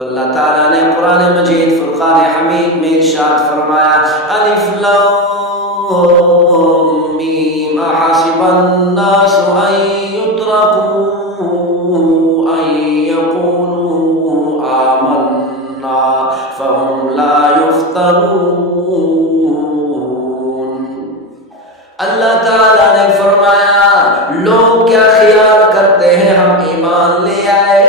اللہ تعالیٰ نے قرآن مجید فرقان حمید میں ارشاد فرمایا الف لام میم احسب الناس ان يتركوا ان يقولوا آمنا فهم لا يفتنون۔ اللہ تعالیٰ نے فرمایا لوگ کیا خیال کرتے ہیں ہم ایمان لے آئے،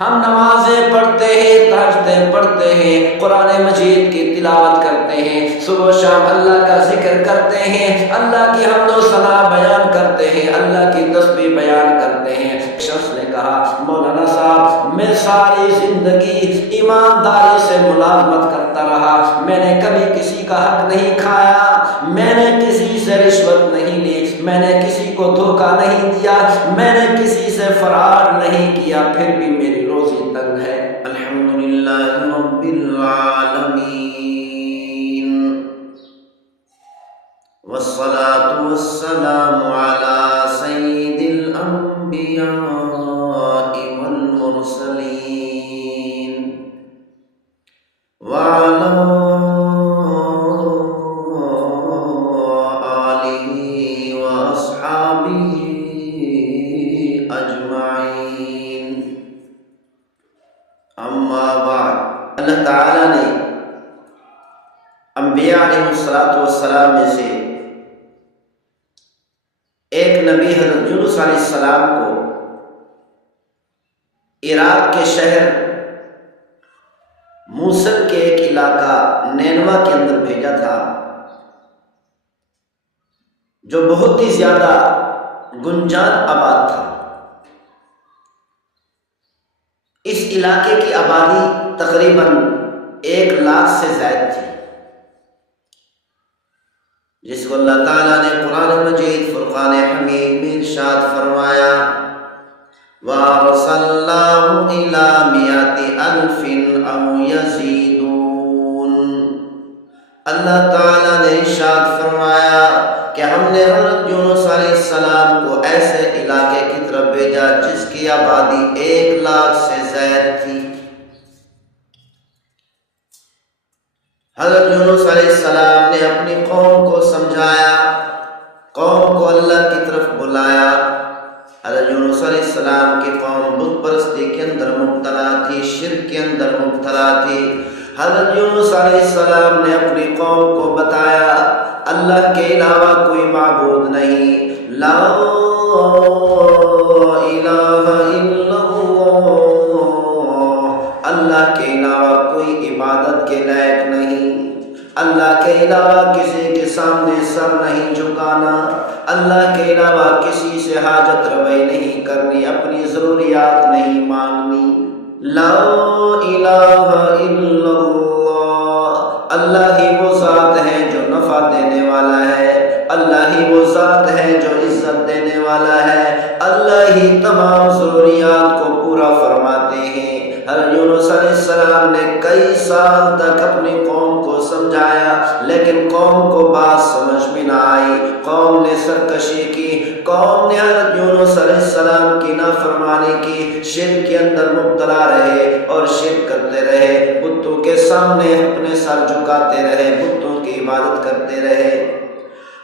ہم نمازیں پڑھتے ہیں، تہجدیں پڑھتے ہیں، قرآن مجید کی تلاوت کرتے ہیں، صبح و شام اللہ کا ذکر کرتے ہیں، اللہ کی حمد و ثنا بیان کرتے ہیں، اللہ کی تسبیح بیان کرتے ہیں۔ ایک شخص نے کہا مولانا صاحب میں ساری زندگی ایمانداری سے ملازمت کرتا رہا، میں نے کبھی کسی کا حق نہیں کھایا، میں نے کسی سے رشوت نہیں لی، میں نے کسی کو دھوکہ نہیں دیا، میں نے کسی سے فرار نہیں کیا، پھر بھی میری روزی تنگ ہے۔ الحمدللہ رب العالمین والصلاة والسلام علی سید الانبیاء والمرسلین وعلی اللہ تعالیٰ نے انبیاء علیہ السلام میں سے ایک نبی حضرت یونس علیہ السلام کو عراق کے شہر موصل کے ایک علاقہ نینوا کے اندر بھیجا تھا جو بہت ہی زیادہ گنجان آباد تھا۔ اس علاقے کی آبادی تقریباً 1 لاکھ سے زائد تھی، جس کو اللہ تعالیٰ نے قرآن مجید فرقان حمید میں ارشاد فرمایا وَأَرْسَلْنَاهُ إِلَىٰ مِائَةِ أَلْفٍ أَوْ يَزِيدُونَ۔ اللہ تعالیٰ نے ارشاد فرمایا کہ ہم نے حضرت یونس علیہ السلام کو ایسے علاقے کی طرف بھیجا جس کی آبادی 1 لاکھ سے زائد تھی۔ حضرت یونس علیہ السلام نے اپنی قوم کو سمجھایا، قوم کو اللہ کی طرف بلایا۔ حضرت یونس علیہ السلام کی قوم بت پرستی کے اندر مبتلا تھی، شرک کے اندر مبتلا تھی۔ حضرت یونس علیہ السلام نے اپنی قوم کو بتایا اللہ کے علاوہ کوئی معبود نہیں، لا الہ الا اللہ، اللہ کے علاوہ کوئی عبادت کے لائق نہیں، اللہ کے علاوہ کسی کے سامنے سر نہیں جھکانا، اللہ کے علاوہ کسی سے حاجت روائی نہیں کرنی، اپنی ضروریات نہیں مانگنی، لا الہ الا اللہ، اللہ ہی وہ ذات ہے جو نفع دینے والا ہے، اللہ ہی وہ ذات ہے جو عزت دینے والا ہے، اللہ ہی تمام ضروریات کو پورا فرماتے ہیں۔ حضرت یونس علیہ السلام نے کئی سال تک اپنی قوم کو سمجھایا، لیکن قوم کو بات سمجھ میں نہ آئی، قوم نے سرکشی کی، قوم نے حضرت یونس علیہ السلام کی نافرمانی کی، شرک کے اندر مبتلا رہے اور شرک کرتے رہے، بتوں کے سامنے اپنے سر جھکاتے رہے، بتوں کی عبادت کرتے رہے۔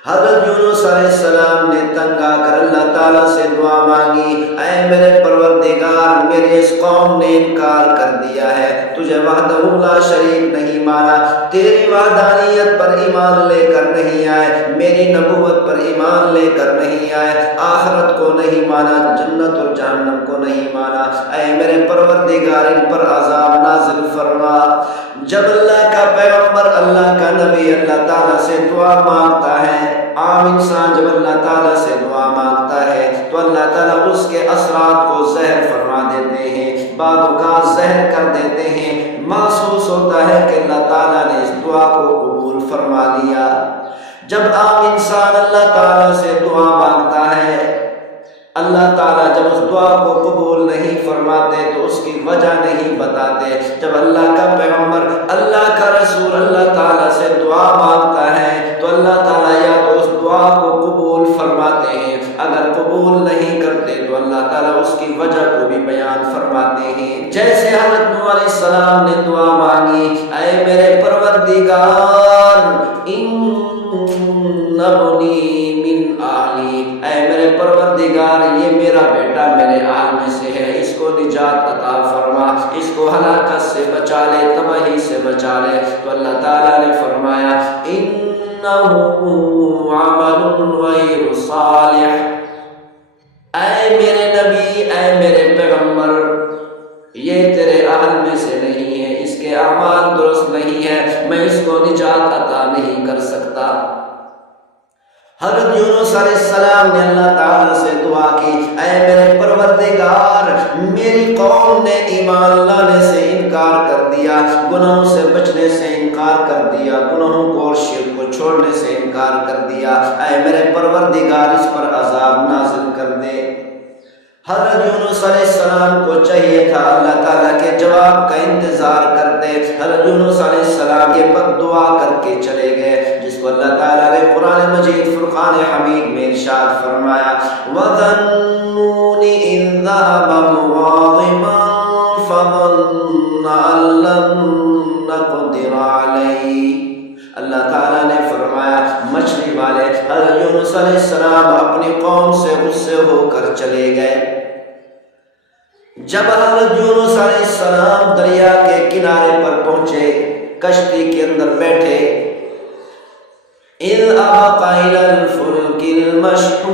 حضرت یونس علیہ السلام نے تنگ آ کر اللہ تعالیٰ سے دعا مانگی، اے میرے پروردگار میرے اس قوم نے انکار کر دیا ہے، تجھے وحدہ لا شریک نہیں مانا، تیری وحدانیت پر ایمان لے کر نہیں آئے، میری نبوت پر ایمان لے کر نہیں آئے، آخرت کو نہیں مانا، جنت اور جہنم کو نہیں مانا، اے میرے پروردگار ان پر عذاب نازل فرما۔ جب اللہ کا پیغمبر، اللہ کا نبی اللہ تعالیٰ سے دعا مانگتا ہے، عام انسان جب اللہ تعالیٰ سے دعا مانگتا ہے تو اللہ تعالیٰ اس کے اثرات کو زہر فرما دیتے ہیں، بعض اوقات زہر کر دیتے ہیں، محسوس ہوتا ہے کہ اللہ تعالیٰ نے اس دعا کو قبول فرما لیا۔ جب عام انسان اللہ تعالیٰ سے دعا مانگتا ہے، اللہ تعالیٰ جب اس دعا کو قبول نہیں فرماتے تو اس کی وجہ نہیں بتاتے۔ جب اللہ کا پیغمبر، اللہ کا رسول اللہ تعالیٰ سے دعا مانگتا ہے تو اللہ تعالیٰ یا تو اس دعا کو قبول فرماتے ہیں، اگر قبول نہیں کرتے تو اللہ تعالیٰ اس کی وجہ کو بھی بیان فرماتے ہیں۔ جیسے حضرت نوح علیہ السلام نے دعا مانگی، اے میرے پروردگار ان ابنی من اہلی، اے میرے پروردگار یہ میرا بیٹا میرے اہل میں سے ہے، اس کو نجات عطا فرما، اس کو ہلاکت سے بچا لے، تباہی سے بچا لے۔ تو اللہ تعالیٰ نے فرمایا انہ عمل غیر صالح، اے میرے نبی، اے میرے پیغمبر، یہ تیرے اہل میں سے نہیں ہے، اس کے اعمال درست نہیں ہے، میں اس کو نجات عطا نہیں کر سکتا۔ حضرت یونس علیہ السلام نے اللہ تعالیٰ سے دعا کی، اے میرے پروردگار میری قوم نے ایمان لانے سے انکار کر دیا، گناہوں سے بچنے سے انکار کر دیا، گناہوں کو اور شرک کو چھوڑنے سے انکار کر دیا، اے میرے پروردگار اس پر عذاب نازل کر دے۔ حضرت یونس علیہ السلام کو چاہیے تھا اللہ تعالیٰ کے جواب کا انتظار کرتے، حضرت یونس علیہ السلام یہ بد دعا کر کے چلے گئے، جس کو اللہ تعالیٰ نے قرآن مجید فرقان حمید میں ارشاد فرمایا وَظَنُّونِ إِذْ ذَهَبَ مُغَاضِبًا فَظَنَّ أَن لَّن نَّقْدِرَ عَلَيْهِ۔ اللہ تعالیٰ نے فرمایا مچھلی والے حضرت یونس علیہ السلام اپنی قوم سے غصے ہو کر چلے گئے۔ جب حضرت یونس علیہ السلام دریا کے کنارے پر پہنچے، کشتی کے اندر بیٹھے، اِذْ أَبَقَ إِلَى الْفُلْكِ الْمَشْحُونِ،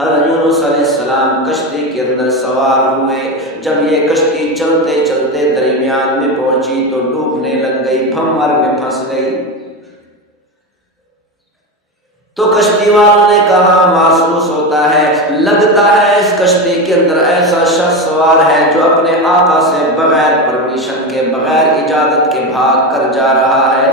حضرت یونس علیہ السلام کشتی کے اندر سوار ہوئے، جب یہ کشتی چلتے چلتے درمیان میں پہنچی تو ڈوبنے لگ گئی، بھمر میں پھنس گئی۔ تو کشتی والوں نے کہا محسوس ہوتا ہے، لگتا ہے اس کشتی کے اندر ایسا شخص سوار ہے جو اپنے آقا سے بغیر پرمیشن کے، بغیر اجازت کے بھاگ کر جا رہا ہے۔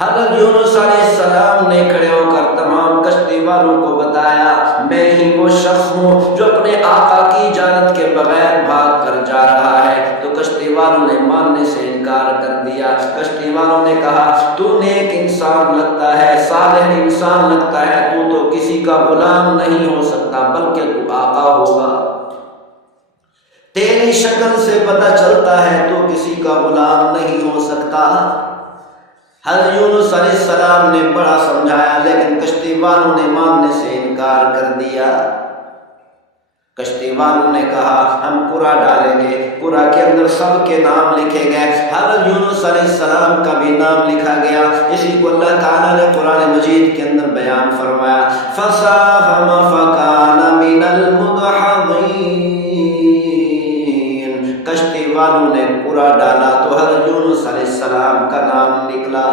حضرت یونس علیہ السلام نے کھڑے ہو کر تمام کشتی والوں کو بتایا میں ہی وہ شخص ہوں جو اپنے آقا کی اجازت کے بغیر بھاگ کر جا رہا ہے۔ تو کشتی والوں نے ماننے سے انکار کر دیا، کشتی والوں نے کہا تو نیک انسان لگتا ہے، صالح انسان لگتا ہے، تو کسی کا غلام نہیں ہو سکتا بلکہ تو آقا ہوگا، تیری شکل سے پتہ چلتا ہے تو کسی کا غلام نہیں ہو سکتا۔ حضرت یونس علیہ السلام نے بڑا سمجھایا لیکن کشتی والوں نے ماننے سے انکار کر دیا۔ کشتی والوں نے کہا ہم قرعہ ڈالیں گے، قرعہ کے اندر سب کے نام لکھے گئے، حضرت یونس علیہ السلام کا بھی نام لکھا گیا۔ اسی کو اللہ تعالیٰ نے قرآن مجید کے اندر بیان فرمایا فَسَاهَمَ فَكَانَ مِنَ الْمُدْحَضِينَ، کشتی والوں نے قرعہ ڈالا تو حضرت یونس علیہ السلام کا نام نکلا۔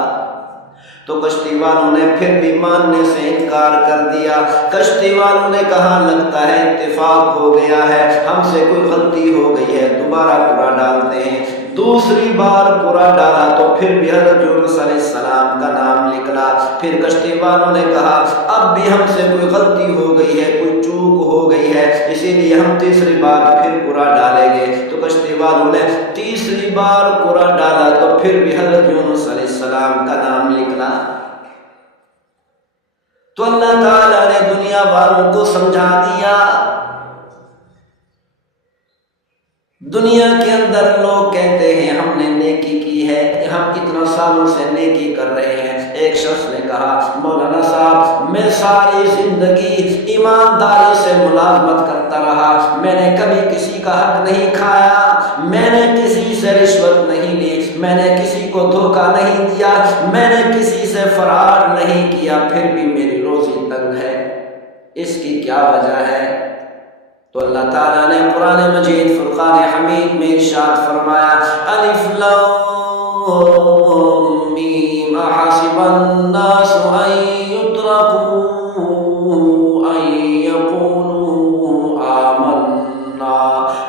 تو کشتی والوں نے پھر بھی ماننے سے انکار کر دیا۔ کشتی والوں نے کہا لگتا ہے اتفاق ہو گیا ہے، ہم سے کوئی غلطی ہو گئی ہے، دوبارہ قرعہ ڈالتے ہیں۔ دوسری بار قرعہ ڈالا تو پھر بھی حضرت یونس علیہ السلام کا نام نکلا۔ پھر کشتی والوں نے کہا اب بھی ہم سے کوئی غلطی ہو گئی ہے، کوئی چوک ہو گئی ہے، اسی لیے ہم تیسری بار پھر قرعہ ڈالیں گے۔ تو کشتی والوں نے تیسری بار قرعہ ڈالا تو پھر بھی حضرت یونس علیہ السلام کا نام نکلا۔ تو اللہ تعالیٰ نے دنیا والوں کو سمجھا دیا۔ دنیا کے اندر لوگ کہتے ہیں ہم نے نیکی کی ہے، ہم اتنا سالوں سے نیکی کر رہے ہیں۔ ایک شخص نے کہا مولانا صاحب میں ساری زندگی ایمانداری سے ملازمت کرتا رہا، میں نے کبھی کسی کا حق نہیں کھایا، میں نے کسی سے رشوت نہیں لی، میں نے کسی کو دھوکہ نہیں دیا، میں نے کسی سے فرار نہیں کیا، پھر بھی میری روزی تنگ ہے، اس کی کیا وجہ ہے؟ تو اللہ تعالیٰ نے قرآن مجید فرقان حمید میں ارشاد فرمایا الف لام میم احسب الناس ان يتركوا ان يقولوا آمنا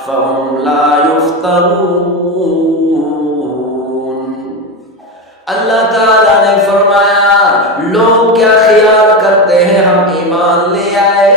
فهم لا يفتنون۔ اللہ تعالیٰ نے فرمایا لوگ کیا خیال کرتے ہیں ہم ایمان لے آئے،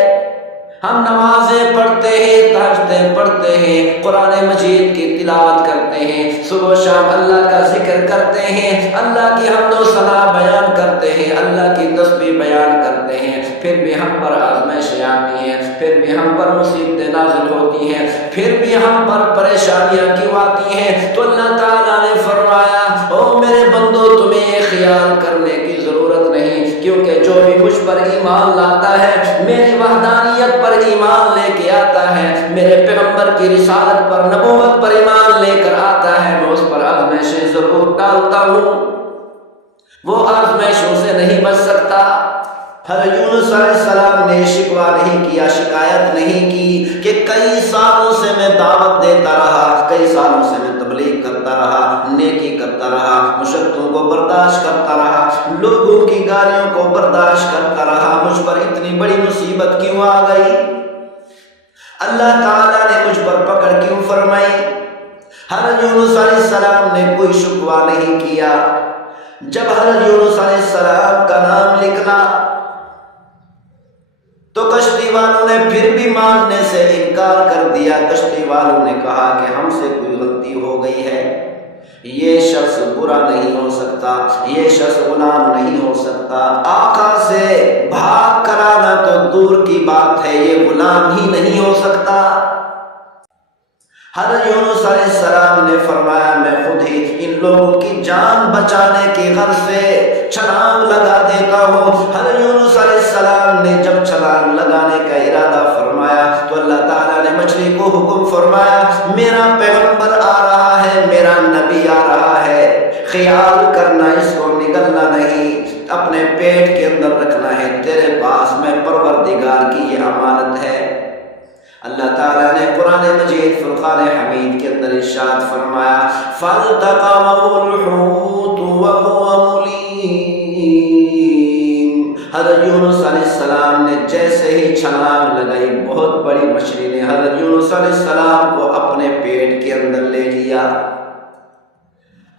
ہم نمازیں پڑھتے ہیں، تہجدیں پڑھتے ہیں، قرآن مجید کی تلاوت کرتے ہیں، صبح و شام اللہ کا ذکر کرتے ہیں، اللہ کی حمد و ثنا بیان کرتے ہیں، اللہ کی تسبیح بیان کرتے ہیں، پھر بھی ہم پر آزمائشیں آتی ہیں، پھر بھی ہم پر مصیبتیں نازل ہوتی ہیں، پھر بھی ہم پر پریشانیاں کیوں آتی ہیں؟ تو اللہ تعالیٰ نے فرمایا او میرے بندو تمہیں یہ خیال کرنے کی ضرورت نہیں، کیونکہ جو بھی مجھ پر ایمان لاتا ہے، میری وحدانیت پر ایمان لے کے آتا ہے، میرے پیغمبر کی رسالت پر نبوت پر ایمان لے کر آتا ہے، میں اس پر آزمائشیں ضرور ڈالتا ہوں، وہ آزمائشوں سے نہیں بچ سکتا۔ حضرت یونس علیہ السلام نے شکوہ نہیں کیا، شکایت نہیں کی کہ کئی سالوں سے میں دعوت دیتا رہا، کئی سالوں سے میں تبلیغ کرتا رہا، نیکی کرتا رہا، مشقتوں کو برداشت کرتا رہا، لوگوں کی گالیوں کو برداشت کرتا رہا، مجھ پر اتنی بڑی مصیبت کیوں آ گئی؟ اللہ تعالیٰ نے مجھ پر پکڑ کیوں فرمائی؟ حضرت یونس علیہ السلام نے کوئی شکوہ نہیں کیا۔ جب حضرت یونس علیہ السلام کا نام لکھنا تو کشتی والوں نے پھر بھی ماننے سے انکار کر دیا۔ کشتی والوں نے کہا کہ ہم سے کوئی غلطی ہو گئی ہے، یہ شخص برا نہیں ہو سکتا، یہ شخص غلام نہیں ہو سکتا، آقا سے بھاگ کر آنا تو دور کی بات ہے، یہ غلام ہی نہیں ہو سکتا۔ حضرت یونس علیہ السلام نے فرمایا میں خود ہی ان لوگوں کی جان بچانے کی غرض سے چھلانگ لگا دیتا ہوں۔ حضرت یونس علیہ السلام نے جب چھلانگ لگانے کا ارادہ فرمایا تو اللہ تعالیٰ نے مچھلی کو حکم فرمایا میرا پیغمبر آ رہا ہے، میرا نبی آ رہا ہے، خیال کرنا اس کو نگلنا نہیں، اپنے پیٹ کے اندر رکھنا ہے، تیرے پاس میں پروردگار کی یہ امانت ہے۔ اللہ تعالیٰ نے قرآن مجید فرقان حمید کے اندر ارشاد فرمایا فَالْتَقَمَهُ الْحُوتُ وَهُوَ مُلِيمٌ۔ حضرت یونس علیہ السلام نے جیسے ہی چھلانگ لگائی، بہت بڑی مچھلی نے حضرت یونس علیہ السلام کو اپنے پیٹ کے اندر لے لیا۔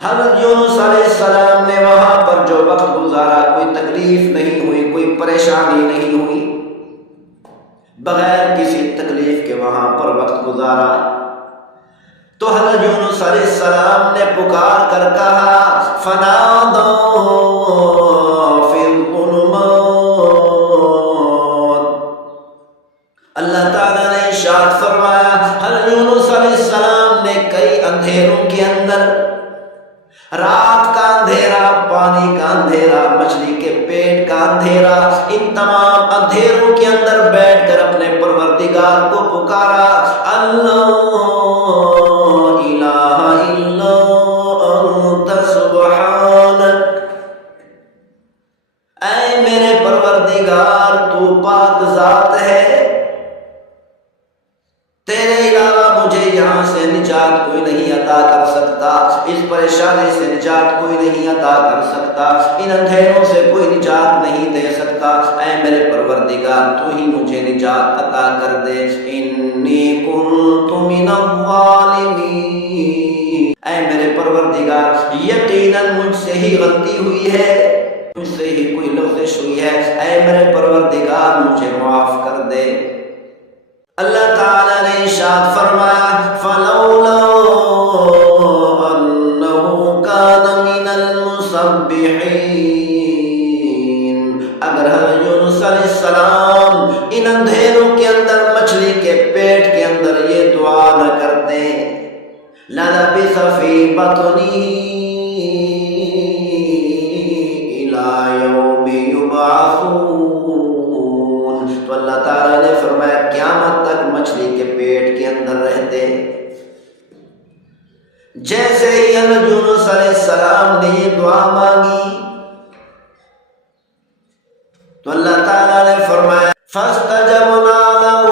حضرت یونس علیہ السلام نے وہاں پر جو وقت گزارا، کوئی تکلیف نہیں ہوئی، کوئی پریشانی نہیں ہوئی، بغیر کسی تکلیف کے وہاں پر وقت گزارا۔ تو حضرت یونس علیہ السلام نے پکار کر کہا فَنَادَوْا فِي الظُّلُمَاتِ۔ اللہ تعالیٰ نے ارشاد فرمایا حضرت یونس علیہ السلام نے کئی اندھیروں کے اندر، رات کا اندھیرا، پانی کا اندھیرا، مچھلی کے پیٹ کا اندھیرا، ان تمام اندھیروں کے اندر بیٹھ کر اپنے پروردگار کو پکارا اللہ الہ الا انت سبحانک، اے میرے پروردگار تو پاک ذات ہے، تیرے علاوہ مجھے یہاں سے نجات کوئی نہیں عطا کر سکتا، اس پریشانی سے نجات کوئی نہیں عطا کر سکتا، ان اندھیروں سے کوئی نجات نہیں دے سکتا، اے میرے پروردگار تو ہی مجھے نجات عطا کر دے۔ انی کنت من الظالمین، اے میرے پروردگار یقیناً مجھ سے ہی غلطی ہوئی ہے، مجھ سے ہی کوئی لغزش ہوئی ہے، اے میرے پروردگار مجھے معاف کر دے۔ اللہ تعالیٰ نے ارشاد فرمایا فَلَوْلَا أَنَّهُ كَانَ مِنَ الْمُسَبِّحِينَ، اگر حضرت یونس علیہ السلام ان اندھیروں کے اندر، مچھلی کے پیٹ کے اندر یہ دعا نہ کرتے لَلَبِثَ فِي بَطْنِهِ إِلَى يَوْمِ يُبْعَثُونَ، تو اللہ تعالیٰ نے فرمایا قیامت تک مچھلی کے پیٹ کے اندر رہتے۔ جیسے ہی حضرت یونس علیہ السلام نے یہ دعا مانگی تو اللہ تعالیٰ نے فرمایا فَاسْتَجَبْنَا لَهُ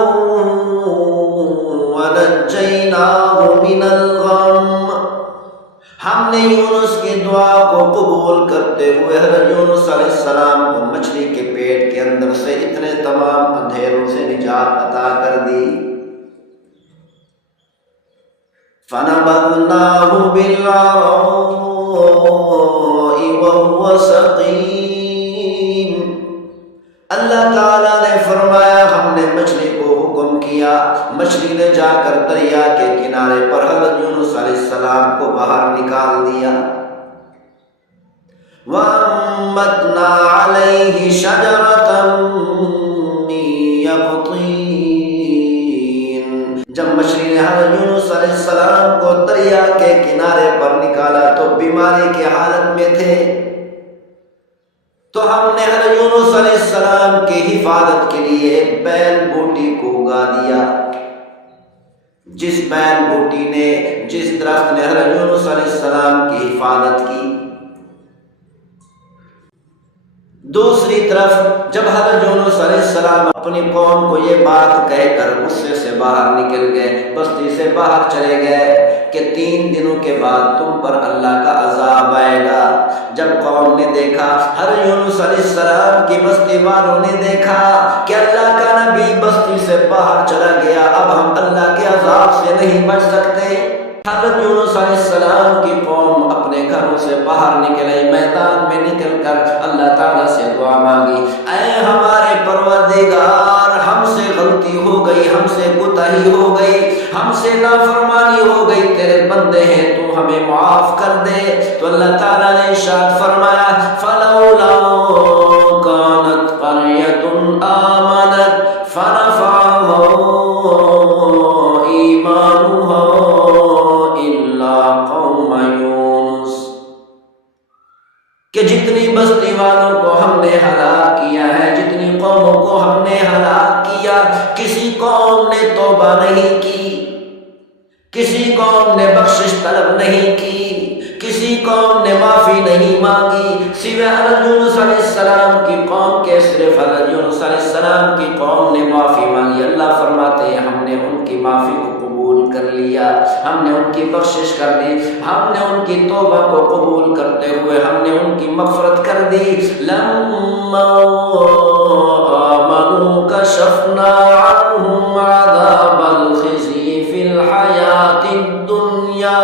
وَنَجَّيْنَاهُ مِنَ الْغَمِّ، ہم نے یونس کی دعا کو قبول کرتے ہوئے حضرت یونس علیہ السلام کو مچھلی کے پیٹ کے اندر سے اتنے تمام اندھیروں سے نجات عطا کر دی۔ فَنَبَذْنَاهُ بِالْعَرَاءِ وَهُوَ سَقِيمٌ، اللہ تعالیٰ نے فرمایا ہم نے مچھلی کو حکم کیا، مچھلی نے جا کر دریا کے کنارے پر حضرت یونس علیہ السلام کو باہر نکال دیا۔ وَأَنبَتْنَا عَلَيْهِ شَجَرَةً نے حضرت یونس علیہ السلام کو دریا کے کنارے پر نکالا تو بیماری کی حالت میں تھے، تو ہم نے حضرت یونس علیہ السلام کی حفاظت کے لیے ایک بیل بوٹی کو اگا دیا، جس بیل بوٹی نے، جس درخت نے حضرت یونس علیہ السلام کی حفاظت کی۔ دوسری طرف جب حضرت یونس علیہ السلام اپنی قوم کو یہ بات کہہ کر غصے سے باہر نکل گئے، بستی سے باہر چلے گئے کہ 3 دنوں کے بعد تم پر اللہ کا عذاب آئے گا، جب قوم نے دیکھا، حضرت یونس علیہ السلام کی بستی والوں نے دیکھا کہ اللہ کا نبی بستی سے باہر چلا گیا، اب ہم اللہ کے عذاب سے نہیں بچ سکتے۔ حضرت یونس علیہ السلام کی قوم اپنے گھروں سے باہر نکلے، میدان میں نکل کر اللہ تعالیٰ سے دعا مانگی، اے ہمارے پروردگار، ہم سے غلطی ہو گئی، ہم سے کوتاہی ہو گئی، ہم سے نافرمانی ہو گئی، تیرے بندے ہیں، تو ہمیں معاف کر دے۔ تو اللہ تعالیٰ نے ارشاد فرمایا، فَلَوْلَا كَانَتْ قَرْيَةٌ آمَنَتْ فَنَفَعَهَا إِيمَانُهَا کہ جتنی بستی والوں کو ہم نے ہلاک کیا ہے، جتنی قوموں کو ہم نے ہلاک کیا، کسی قوم نے توبہ نہیں کی، کسی قوم نے بخشش طلب نہیں کی، کسی قوم نے معافی نہیں مانگی، سوائے حضرت یونس علیہ السلام کی قوم کے صرف حضرت یونس علیہ السلام کی قوم نے معافی مانگی۔ اللہ فرماتے ہیں ہم نے ان کی معافی کو قبول کر لیا، ہم نے ان کی بخشش کر دی، ہم نے ان کی توبہ کو قبول کرتے ہوئے ہم نے ان کی مغفرت کر دی۔ لما آمنوا کشفنا عنہم عذاب الخزي فی الحیاة الدنیا،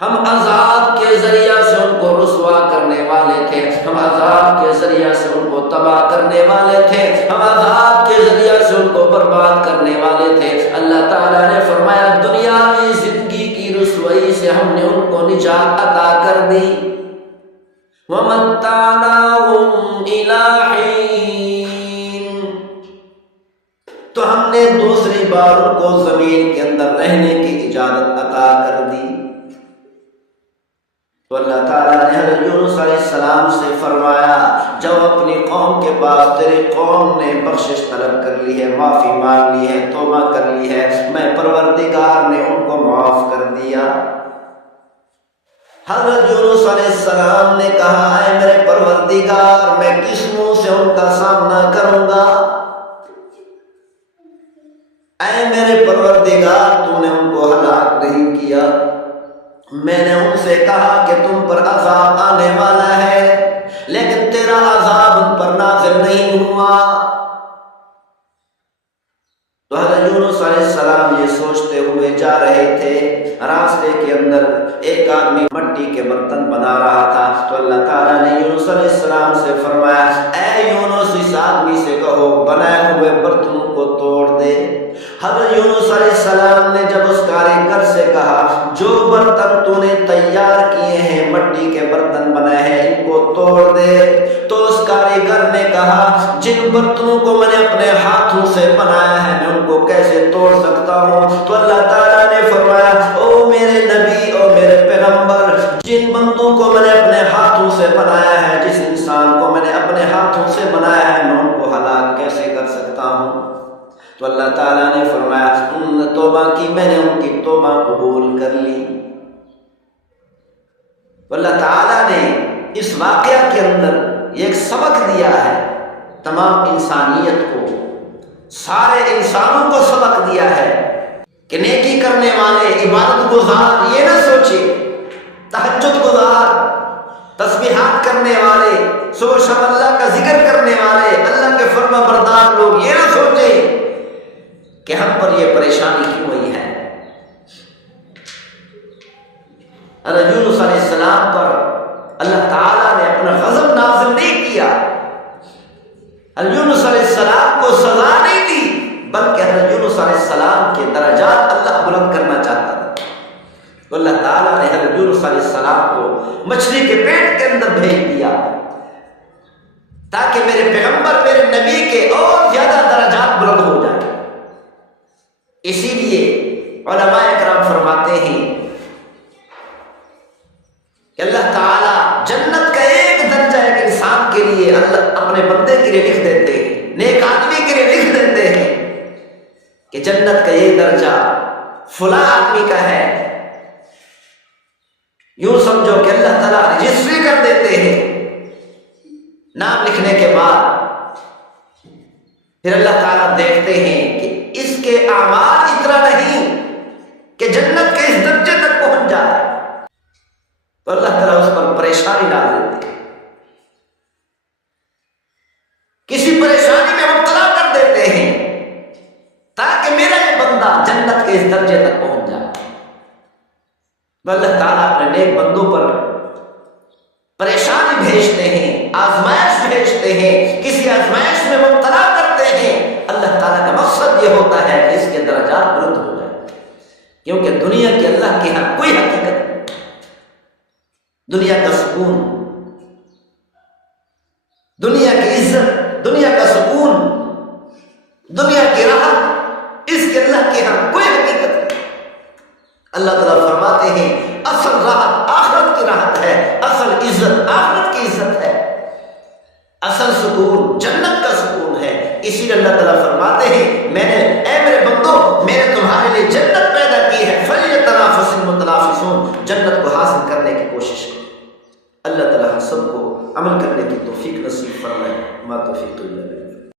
ہم عذاب کے ذریعہ سے ان کو رسوا کرنے والے تھے، ہم عذاب کے ذریعہ سے ان کو تباہ کرنے والے تھے، ہم عذاب کے ذریعہ سے ان کو برباد کرنے والے تھے۔ اللہ تعالیٰ نے فرمایا دنیاوی زندگی کی رسوائی سے ہم نے ان کو نجات عطا کر دی۔ وَمَتَّعْنَاهُمْ إِلَىٰ حِينٍ، تو ہم نے دوسری بار ان کو زمین کے اندر رہنے کی اجازت عطا کر دی۔ تو اللہ تعالیٰ نے حضرت یونس علیہ السلام سے فرمایا جب اپنی قوم کے پاس تیری قوم نے بخشش طلب کر لی ہے، معافی مانگ لی ہے، توبہ کر لی ہے، میں پروردگار نے ان کو معاف کر دیا۔ حضرت یونس علیہ السلام نے کہا اے میرے پروردگار، میں کس منہ سے ان کا سامنا کروں گا؟ اے میرے پروردگار، تو نے ان کو ہلاک نہیں کیا، میں نے ان سے کہا کہ تم پر عذاب آنے والا ہے، لیکن تیرا عذاب ان پر نازل نہیں ہوا۔ تو حضرت یونس علیہ السلام یہ سوچتے ہوئے جا رہے تھے، راستے کے اندر ایک آدمی مٹی کے برتن بنا رہا تھا، تو اللہ تعالیٰ نے یونس علیہ السلام سے فرمایا اے یونس، اس آدمی سے کہو بنائے ہوئے برتنوں کو توڑ دے۔ حضرت یونس علیہ السلام نے جب اس کاریگر سے کہا جو برتن تو نے تیار کیے ہیں، مٹی کے برتن بنائے ہیں، ان کو توڑ دے، تو اس کاریگر نے کہا جن برتنوں کو میں نے اپنے ہاتھوں سے بنایا ہے میں ان کو کیسے توڑ سکتا ہوں؟ تو اللہ تعالیٰ نے فرمایا او میرے نبی، او میرے پیغمبر، جن بندوں کو میں نے اپنے ہاتھوں سے بنایا ہے، جس انسان کو میں نے اپنے ہاتھوں سے بنایا ہے، میں ان کو ہلاک کیسے کر سکتا ہوں؟ تو اللہ تعالیٰ نے فرمایا انہوں نے توبہ کی، میں نے ان کی توبہ قبول کر لی۔ تو اللہ تعالیٰ نے اس واقعہ کے اندر یہ ایک سبق دیا ہے، تمام انسانیت کو، سارے انسانوں کو سبق دیا ہے کہ نیکی کرنے والے، عبادت گزار یہ نہ سوچے، تہجد گزار، تسبیحات کرنے والے، صبح شام اللہ کا ذکر کرنے والے، اللہ کے فرما بردار لوگ یہ نہ سوچے کہ ہم پر یہ پریشانی کیوں ہوئی ہے۔ حضرت یونس علیہ السلام پر اللہ تعالیٰ نے اپنا غضب نازل نہیں کیا، حضرت یونس علیہ السلام کو سزا نہیں دی، بلکہ حضرت یونس علیہ السلام کے درجات اللہ بلند کرنا چاہتا تھا۔ تو اللہ تعالیٰ نے حضرت یونس علیہ السلام کو مچھلی کے پیٹ کے اندر بھیج دیا تاکہ میرے پیغمبر، میرے نبی کے اور زیادہ درجات بلند ہو جائیں۔ علماء اکرام فرماتے ہیں کہ اللہ تعالیٰ جنت کا ایک درجہ ایک انسان کے لیے اللہ اپنے بندے کے لیے لکھ دیتے ہیں، نیک آدمی کے لیے لکھ دیتے ہیں کہ جنت کا یہ درجہ فلاں آدمی کا ہے۔ یوں سمجھو کہ اللہ تعالیٰ رجسٹری کر دیتے ہیں، نام لکھنے کے بعد پھر اللہ تعالیٰ دیکھتے ہیں کہ اس کے اعمال اتنا نہیں کہ جنت کے اس درجے تک پہنچ جائے، تو اللہ تعالیٰ اس پر پریشانی ڈال دیتے ہیں، کسی پریشانی میں مبتلا کر دیتے ہیں تاکہ میرا یہ بندہ جنت کے اس درجے تک پہنچ جائے۔ تو اللہ تعالیٰ اپنے نیک بندوں پر پریشانی بھیجتے ہیں، آزمائش بھیجتے ہیں، کسی آزمائش میں مبتلا کرتے ہیں۔ اللہ تعالیٰ کا مقصد یہ ہوتا ہے کہ اس کے درجات بلند ہو جائیں، کیونکہ دنیا کے اللہ کے ہاں کوئی حقیقت نہیں۔ دنیا کا سکون، دنیا کی عزت، دنیا کا سکون، دنیا کی راحت، اس کے اللہ کے ہاں کوئی حقیقت نہیں۔ اللہ تعالیٰ فرماتے ہیں اصل راحت آخرت کی راحت ہے، اصل عزت آخرت کی عزت ہے، اصل سکون جنت کا سکون ہے۔ اسی لیے اللہ تعالیٰ